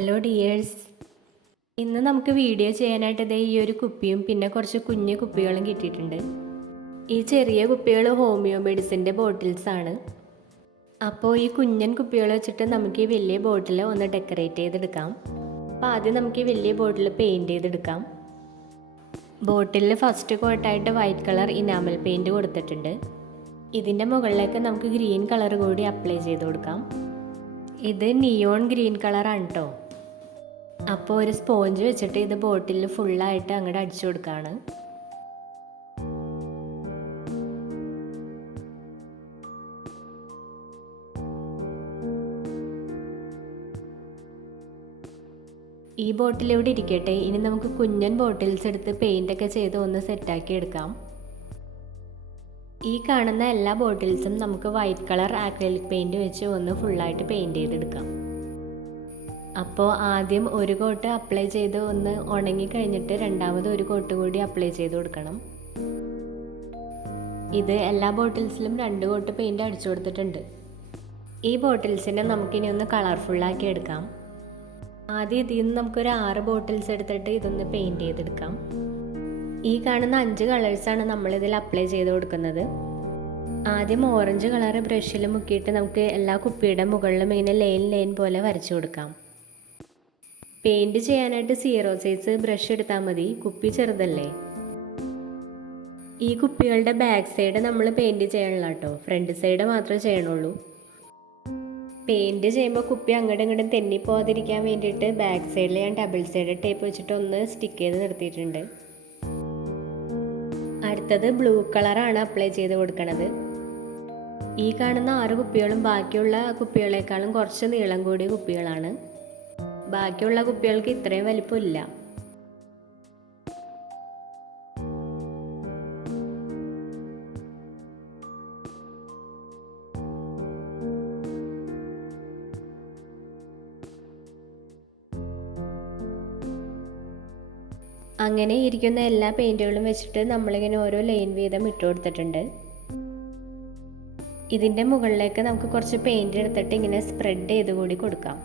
Hello dears, ഇന്ന് നമുക്ക് video ചെയ്യാനായിട്ട് ഈ ഒരു കുപ്പിയും പിന്നെ കുറച്ച് കുഞ്ഞു കുപ്പികളും കിട്ടിയിട്ടുണ്ട്. ഈ ചെറിയ കുപ്പികൾ ഹോമിയോ മെഡിസിൻ്റെ ബോട്ടിൽസ് ആണ്. അപ്പോൾ ഈ കുഞ്ഞൻ കുപ്പികൾ വെച്ചിട്ട് നമുക്ക് ഈ വലിയ ബോട്ടിൽ ഒന്ന് ഡെക്കറേറ്റ് ചെയ്തെടുക്കാം. അപ്പോൾ ആദ്യം നമുക്ക് ഈ വലിയ ബോട്ടിൽ പെയിൻറ്റ് ചെയ്തെടുക്കാം. ബോട്ടിലിൽ ഫസ്റ്റ് കോട്ടായിട്ട് വൈറ്റ് കളർ ഇനാമൽ പെയിൻറ്റ് കൊടുത്തിട്ടുണ്ട്. ഇതിൻ്റെ മുകളിലേക്ക് നമുക്ക് ഗ്രീൻ കളർ കൂടി അപ്ലൈ ചെയ്ത് കൊടുക്കാം. ഇത് നിയോൺ ഗ്രീൻ കളറാണ് കേട്ടോ. അപ്പോൾ ഒരു സ്പോഞ്ച് വെച്ചിട്ട് ഇത് ബോട്ടിൽ ഫുള്ളായിട്ട് അങ്ങോട്ട് അടിച്ചു കൊടുക്കുകയാണ്. ഈ ബോട്ടിൽ ഇവിടെ ഇരിക്കട്ടെ. ഇനി നമുക്ക് കുഞ്ഞൻ ബോട്ടിൽസ് എടുത്ത് പെയിൻ്റൊക്കെ ചെയ്ത് ഒന്ന് സെറ്റാക്കി എടുക്കാം. ഈ കാണുന്ന എല്ലാ ബോട്ടിൽസും നമുക്ക് വൈറ്റ് കളർ ആക്രിലിക് പെയിൻറ് വെച്ച് ഒന്ന് ഫുള്ളായിട്ട് പെയിൻറ് ചെയ്തെടുക്കാം. അപ്പോൾ ആദ്യം ഒരു കോട്ട് അപ്ലൈ ചെയ്ത് ഒന്ന് ഉണങ്ങി കഴിഞ്ഞിട്ട് രണ്ടാമത് ഒരു കോട്ട് കൂടി അപ്ലൈ ചെയ്ത് കൊടുക്കണം. ഇത് എല്ലാ ബോട്ടിൽസിലും 2 കോട്ട് പെയിൻറ് അടിച്ചു കൊടുത്തിട്ടുണ്ട്. ഈ ബോട്ടിൽസിനെ നമുക്കിനി ഒന്ന് കളർഫുള്ളാക്കി എടുക്കാം. ആദ്യം ഇതിൽ നിന്ന് നമുക്കൊരു 6 ബോട്ടിൽസ് എടുത്തിട്ട് ഇതൊന്ന് പെയിൻറ് ചെയ്തെടുക്കാം. ഈ കാണുന്ന 5 കളേഴ്സാണ് നമ്മളിതിൽ അപ്ലൈ ചെയ്ത് കൊടുക്കുന്നത്. ആദ്യം ഓറഞ്ച് കളർ ബ്രഷിൽ മുക്കിയിട്ട് നമുക്ക് എല്ലാ കുപ്പിയുടെ മുകളിലും ഇങ്ങനെ ലൈൻ പോലെ വരച്ചു കൊടുക്കാം. പെയിൻറ് ചെയ്യാനായിട്ട് 0 സൈസ് ബ്രഷ് എടുത്താൽ മതി, കുപ്പി ചെറുതല്ലേ. ഈ കുപ്പികളുടെ ബാക്ക് സൈഡ് നമ്മൾ പെയിൻറ് ചെയ്യണില്ല കേട്ടോ, ഫ്രണ്ട് സൈഡ് മാത്രമേ ചെയ്യണുള്ളൂ. പെയിൻറ് ചെയ്യുമ്പോൾ കുപ്പി അങ്ങോട്ടും ഇങ്ങോട്ടും തെന്നിപ്പോകാതിരിക്കാൻ വേണ്ടിയിട്ട് ബാക്ക് സൈഡിൽ ഞാൻ ഡബിൾ സൈഡ് ടേപ്പ് വെച്ചിട്ട് ഒന്ന് സ്റ്റിക്ക് ചെയ്ത് നിർത്തിയിട്ടുണ്ട്. അടുത്തത് ബ്ലൂ കളറാണ് അപ്ലൈ ചെയ്ത് കൊടുക്കണത്. ഈ കാണുന്ന 6 കുപ്പികളും ബാക്കിയുള്ള കുപ്പികളെക്കാളും കുറച്ച് നീളം കൂടിയ കുപ്പികളാണ്. ബാക്കിയുള്ള കുപ്പികൾക്ക് ഇത്രയും വലിപ്പമില്ല. അങ്ങനെ ഇരിക്കുന്ന എല്ലാ പെയിൻറ്റുകളും വെച്ചിട്ട് നമ്മളിങ്ങനെ ഓരോ ലൈൻ വീതം ഇട്ട് കൊടുത്തിട്ടുണ്ട്. ഇതിൻ്റെ മുകളിലേക്ക് നമുക്ക് കുറച്ച് പെയിൻറ് എടുത്തിട്ട് ഇങ്ങനെ സ്പ്രെഡ് ചെയ്ത് കൂടി കൊടുക്കാം.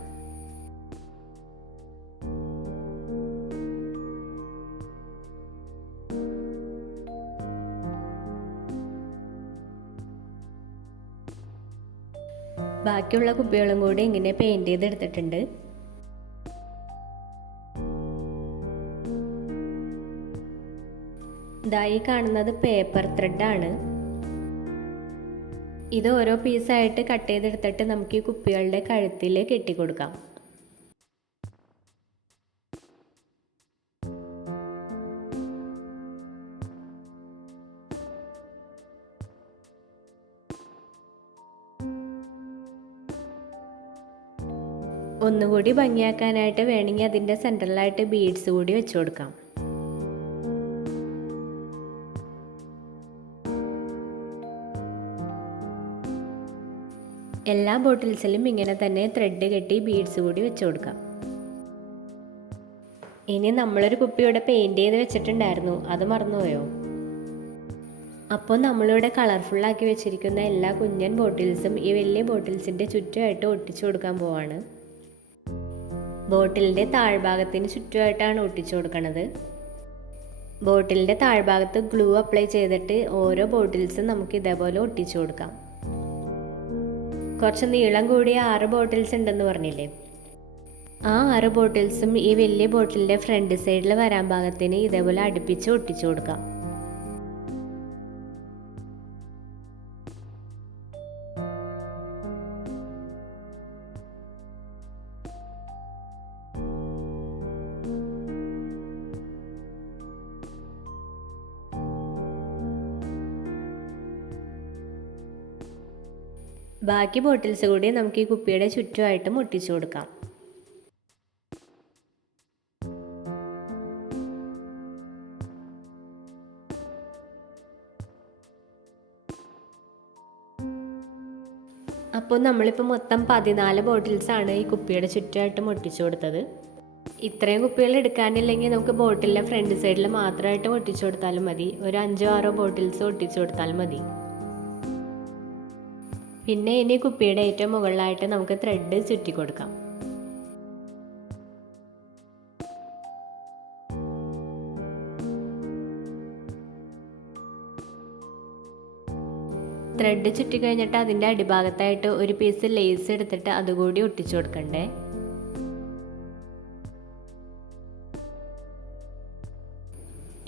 ബാക്കിയുള്ള കുപ്പികളും കൂടി ഇങ്ങനെ പെയിൻറ് ചെയ്തെടുത്തിട്ടുണ്ട്. ഇതായി കാണുന്നത് പേപ്പർ ത്രെഡാണ്. ഇത് ഓരോ പീസായിട്ട് കട്ട് ചെയ്തെടുത്തിട്ട് നമുക്ക് ഈ കുപ്പികളുടെ കഴുത്തിൽ കെട്ടിക്കൊടുക്കാം. ഒന്നുകൂടി ഭംഗിയാക്കാനായിട്ട് വേണമെങ്കിൽ അതിൻ്റെ സെൻറ്ററിലായിട്ട് ബീഡ്സ് കൂടി വെച്ചു കൊടുക്കാം. എല്ലാ ബോട്ടിൽസിലും ഇങ്ങനെ തന്നെ ത്രെഡ് കെട്ടി ബീഡ്സ് കൂടി വെച്ചു കൊടുക്കാം. ഇനി നമ്മളൊരു കുപ്പിയുടെ പെയിൻറ് ചെയ്ത് വെച്ചിട്ടുണ്ടായിരുന്നു, അത് മറന്നുപോയോ? അപ്പോൾ നമ്മളിവിടെ കളർഫുള്ളാക്കി വെച്ചിരിക്കുന്ന എല്ലാ കുഞ്ഞൻ ബോട്ടിൽസും ഈ വലിയ ബോട്ടിൽസിൻ്റെ ചുറ്റുമായിട്ട് ഒട്ടിച്ചു കൊടുക്കാൻ പോവാണ്. ബോട്ടിലിൻ്റെ താഴ്ഭാഗത്തിന് ചുറ്റുമായിട്ടാണ് ഒട്ടിച്ചു കൊടുക്കുന്നത്. ബോട്ടിലിൻ്റെ താഴ്ഭാഗത്ത് ഗ്ലൂ അപ്ലൈ ചെയ്തിട്ട് ഓരോ ബോട്ടിൽസും നമുക്ക് ഇതേപോലെ ഒട്ടിച്ചു കൊടുക്കാം. കുറച്ച് നീളം കൂടിയ 6 ബോട്ടിൽസ് ഉണ്ടെന്ന് പറഞ്ഞില്ലേ, ആ 6 ബോട്ടിൽസും ഈ വലിയ ബോട്ടിലിൻ്റെ ഫ്രണ്ട് സൈഡിൽ വരാൻ പാകത്തിന് ഇതേപോലെ അടുപ്പിച്ച് ഒട്ടിച്ചു കൊടുക്കാം. ബാക്കി ബോട്ടിൽസ് കൂടി നമുക്ക് ഈ കുപ്പിയുടെ ചുറ്റുമായിട്ടും ഒട്ടിച്ചു കൊടുക്കാം. അപ്പോൾ നമ്മളിപ്പോൾ മൊത്തം 14 ബോട്ടിൽസാണ് ഈ കുപ്പിയുടെ ചുറ്റുമായിട്ടും ഒട്ടിച്ചു കൊടുത്തത്. ഇത്രയും കുപ്പികൾ എടുക്കാനില്ലെങ്കിൽ നമുക്ക് ബോട്ടിലിൻ്റെ ഫ്രണ്ട് സൈഡിൽ മാത്രമായിട്ട് ഒട്ടിച്ചു കൊടുത്താലും മതി. ഒരു 5-6 ബോട്ടിൽസ് ഒട്ടിച്ചു കൊടുത്താലും മതി. പിന്നെ ഇനി കുപ്പിയുടെ ഏറ്റവും മുകളിലായിട്ട് നമുക്ക് ത്രെഡ് ചുറ്റി കൊടുക്കാം. ത്രെഡ് ചുറ്റി കഴിഞ്ഞിട്ട് അതിൻ്റെ അടിഭാഗത്തായിട്ട് ഒരു പീസ് ലേസ് എടുത്തിട്ട് അതുകൂടി ഒട്ടിച്ചു കൊടുക്കണ്ടേ.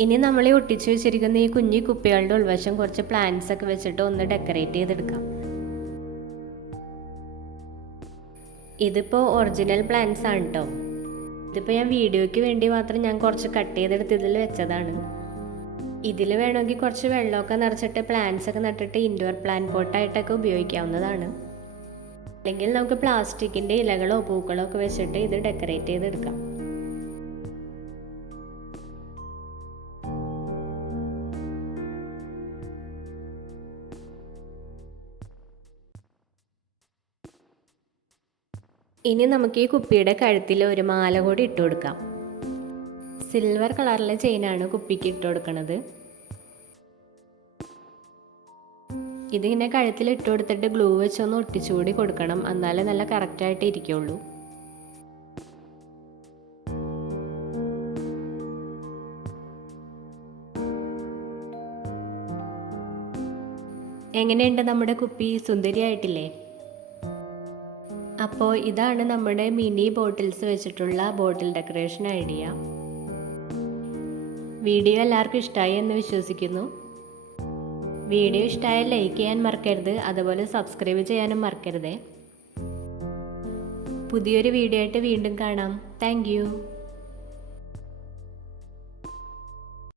ഇനി നമ്മൾ ഈ ഒട്ടിച്ചു വെച്ചിരിക്കുന്ന ഈ കുഞ്ഞി കുപ്പികളുടെ ഉൾവശം കുറച്ച് പ്ലാന്റ്സ് ഒക്കെ വെച്ചിട്ട് ഒന്ന് ഡെക്കറേറ്റ് ചെയ്തെടുക്കാം. ഇതിപ്പോൾ ഒറിജിനൽ പ്ലാന്റ്സ് ആണ് കേട്ടോ. ഇതിപ്പോൾ ഞാൻ വീഡിയോയ്ക്ക് വേണ്ടി മാത്രം ഞാൻ കുറച്ച് കട്ട് ചെയ്തെടുത്ത് ഇതിൽ വെച്ചതാണ്. ഇതിൽ വേണമെങ്കിൽ കുറച്ച് വെള്ളമൊക്കെ നിറച്ചിട്ട് പ്ലാന്റ്സ് ഒക്കെ നട്ടിട്ട് ഇൻഡോർ പ്ലാന്റ് പോട്ടായിട്ടൊക്കെ ഉപയോഗിക്കാവുന്നതാണ്. അല്ലെങ്കിൽ നമുക്ക് പ്ലാസ്റ്റിക്കിൻ്റെ ഇലകളോ പൂക്കളോ ഒക്കെ വെച്ചിട്ട് ഇത് ഡെക്കറേറ്റ് ചെയ്തെടുക്കാം. ഇനി നമുക്ക് ഈ കുപ്പിയുടെ കഴുത്തിൽ ഒരു മാല കൂടി ഇട്ട് കൊടുക്കാം. സിൽവർ കളറിലെ ചെയിനാണ് കുപ്പിക്ക് ഇട്ട് കൊടുക്കുന്നത്. ഇതിങ്ങനെ കഴുത്തിൽ ഇട്ട് കൊടുത്തിട്ട് ഗ്ലൂ വെച്ചൊന്ന് ഒട്ടിച്ചുകൂടി കൊടുക്കണം, എന്നാലേ നല്ല കറക്റ്റായിട്ട് ഇരിക്കുള്ളൂ. എങ്ങനെയുണ്ട് നമ്മുടെ കുപ്പി? സുന്ദരിയായിട്ടില്ലേ? അപ്പോൾ ഇതാണ് നമ്മുടെ മിനി ബോട്ടിൽസ് വെച്ചിട്ടുള്ള ബോട്ടിൽ ഡെക്കറേഷൻ ഐഡിയ. വീഡിയോ എല്ലാവർക്കും ഇഷ്ടമായി എന്ന് വിശ്വസിക്കുന്നു. വീഡിയോ ഇഷ്ടമായാൽ ലൈക്ക് ചെയ്യാൻ മറക്കരുത്, അതുപോലെ സബ്സ്ക്രൈബ് ചെയ്യാനും മറക്കരുതേ. പുതിയൊരു വീഡിയോ ആയിട്ട് വീണ്ടും കാണാം. താങ്ക്